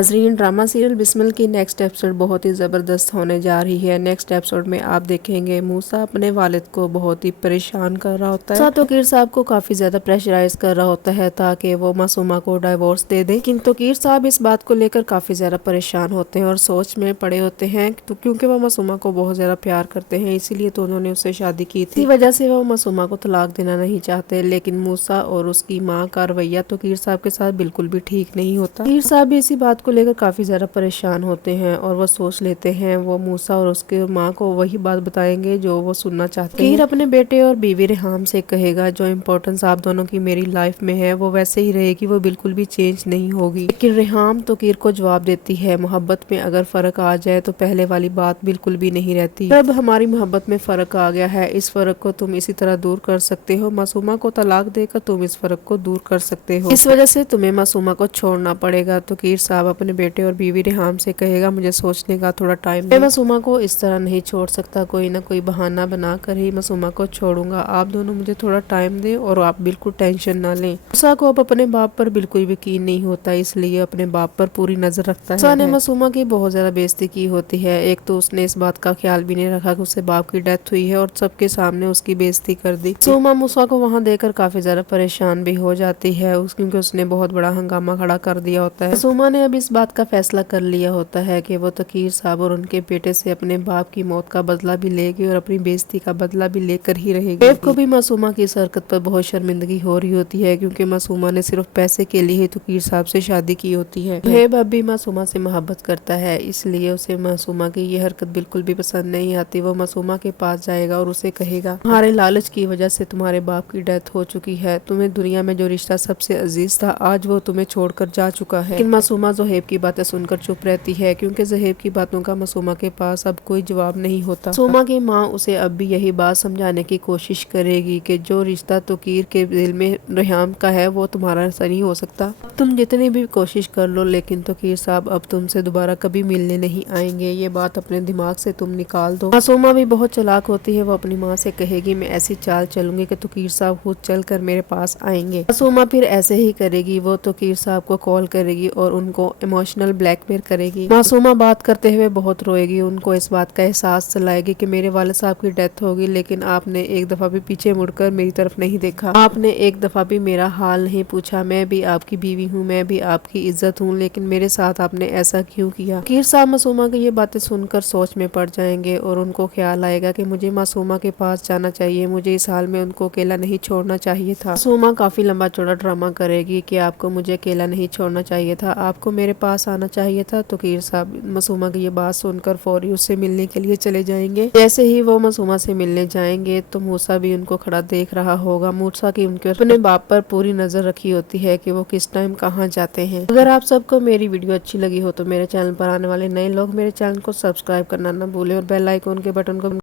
नाज़रीन, drama serial Bismil की next episode बहुत ही ज़बरदस्त होने जा रही है। नेक्स्ट एपिसोड में आप देखेंगे मूसा अपने वालिद को बहुत ही परेशान कर रहा होता है। तोकीर साहब को काफ़ी ज़्यादा प्रेशराइज कर रहा होता है ताकि वो मासूमा को डाइवोर्स दे दे, लेकिन तोकीर साहब इस बात को लेकर काफ़ी ज़्यादा परेशान होते हैं और सोच में पड़े होते हैं, तो क्योंकि वो मासूमा को बहुत ज़्यादा प्यार करते हैं, इसीलिए तो उन्होंने उससे शादी की थी। इसी वजह से वो मासूमा को तलाक देना नहीं चाहते। लेकिन मूसा और उसकी माँ का रवैया तोकीर साहब के साथ बिल्कुल भी ठीक नहीं होता। तोकीर साहब भी इसी बात को लेकर काफी ज्यादा परेशान होते हैं और वो सोच लेते हैं वो मूसा और उसके माँ को वही बात बताएंगे जो वो सुनना चाहते हैं। अपने बेटे और बीवी रेहाम से कहेगा जो इम्पोर्टेंस आप दोनों की मेरी लाइफ में है वो वैसे ही रहेगी, वो बिल्कुल भी चेंज नहीं होगी। लेकिन रेहाम तोकीर को जवाब देती है मोहब्बत में अगर फर्क आ जाए तो पहले वाली बात बिल्कुल भी नहीं रहती। अब हमारी मोहब्बत में फर्क आ गया है, इस फर्क को तुम इसी तरह दूर कर सकते हो। मासूमा को तलाक देकर तुम इस फर्क को दूर कर सकते हो, इस वजह से तुम्हें मासूमा को छोड़ना पड़ेगा। तोकीर साहब अपने बेटे और बीवी रेहाम से कहेगा मुझे सोचने का थोड़ा टाइम दे, मैं मासूमा को इस तरह नहीं छोड़ सकता, कोई ना कोई बहाना बना कर ही मासूमा को छोड़ूंगा। आप दोनों मुझे थोड़ा टाइम दें और आप बिल्कुल टेंशन ना लें। मूसा को अब अपने बाप पर बिल्कुल भी यकीन नहीं होता, इसलिए अपने बाप पर पूरी नजर रखता है। मूसा ने मासूमा की बहुत ज्यादा बेइज्जती की होती है। एक तो उसने इस बात का ख्याल भी नहीं रखा कि उससे बाप की डेथ हुई है और सबके सामने उसकी बेइज्जती कर दी। मासूमा मूसा को वहाँ देकर काफी ज्यादा परेशान भी हो जाती है क्योंकि उसने बहुत बड़ा हंगामा खड़ा कर दिया होता है। मासूमा ने अब इस बात का फैसला कर लिया होता है कि वो तोकीर साहब और उनके बेटे से अपने बाप की मौत का बदला भी लेगी और अपनी बेइज्जती का बदला भी लेकर ही रहेगी। देव को भी मासूमा की इस हरकत पर बहुत शर्मिंदगी हो रही होती है क्योंकि मासूमा ने सिर्फ पैसे के लिए ही तोकीर साहब से शादी की होती है। देव अब भी मासूमा से मोहब्बत करता है, इसलिए उसे मासूमा की ये हरकत बिल्कुल भी पसंद नहीं आती। वो मासूमा के पास जाएगा और उसे कहेगा तुम्हारे लालच की वजह से तुम्हारे बाप की डेथ हो चुकी है, तुम्हें दुनिया में जो रिश्ता सबसे अजीज था आज वो तुम्हें छोड़कर जा चुका है। लेकिन मासूमा ज़ोहेब की बातें सुनकर चुप रहती है क्योंकि ज़ोहेब की बातों का मासूमा के पास अब कोई जवाब नहीं होता। मासूमा की माँ उसे अब भी यही बात समझाने की कोशिश करेगी कि जो रिश्ता तोकीर के दिल में रेहाम का है वो तुम्हारा नहीं हो सकता। तुम जितनी भी कोशिश कर लो लेकिन तोकीर साहब अब तुमसे दोबारा कभी मिलने नहीं आएंगे, ये बात अपने दिमाग से तुम निकाल दो। मासूमा भी बहुत चालाक होती है, वो अपनी माँ से कहेगी मैं ऐसी चाल चलूंगी कि तोकीर साहब खुद चल कर मेरे पास आएंगे। मासूमा फिर ऐसे ही करेगी, वो तोकीर साहब को कॉल करेगी और उनको इमोशनल ब्लैकमेल करेगी। मासूमा बात करते हुए बहुत रोएगी, उनको इस बात का एहसास चलाएगी कि मेरे वाले साहब की डेथ होगी लेकिन आपने एक दफा भी पीछे मुड़कर मेरी तरफ नहीं देखा, आपने एक दफा भी मेरा हाल नहीं पूछा, मैं भी आपकी बीवी हूँ, मैं भी आपकी इज्जत हूँ, लेकिन मेरे साथ आपने ऐसा क्यों किया। तोकीर साहब मासूमा की ये बातें सुनकर सोच में पड़ जाएंगे और उनको ख्याल आएगा कि मुझे मासूमा के पास जाना चाहिए, मुझे इस हाल में उनको अकेला नहीं छोड़ना चाहिए था। मासूमा काफी लंबा चौड़ा ड्रामा करेगी कि आपको मुझे अकेला नहीं छोड़ना चाहिए था, आपको मेरे पास आना चाहिए था। तोकीर साहब मासूमा की ये बात सुनकर फौरी उससे मिलने के लिए चले जाएंगे। जैसे ही वो मासूमा से मिलने जाएंगे तो मूसा भी उनको खड़ा देख रहा होगा। मूसा की उनके अपने बाप पर पूरी नजर रखी होती है कि वो किस टाइम कहाँ जाते हैं। अगर आप सबको मेरी वीडियो अच्छी लगी हो तो मेरे चैनल पर आने वाले नए लोग मेरे चैनल को सब्सक्राइब करना ना भूलें और बेल आइकन के बटन को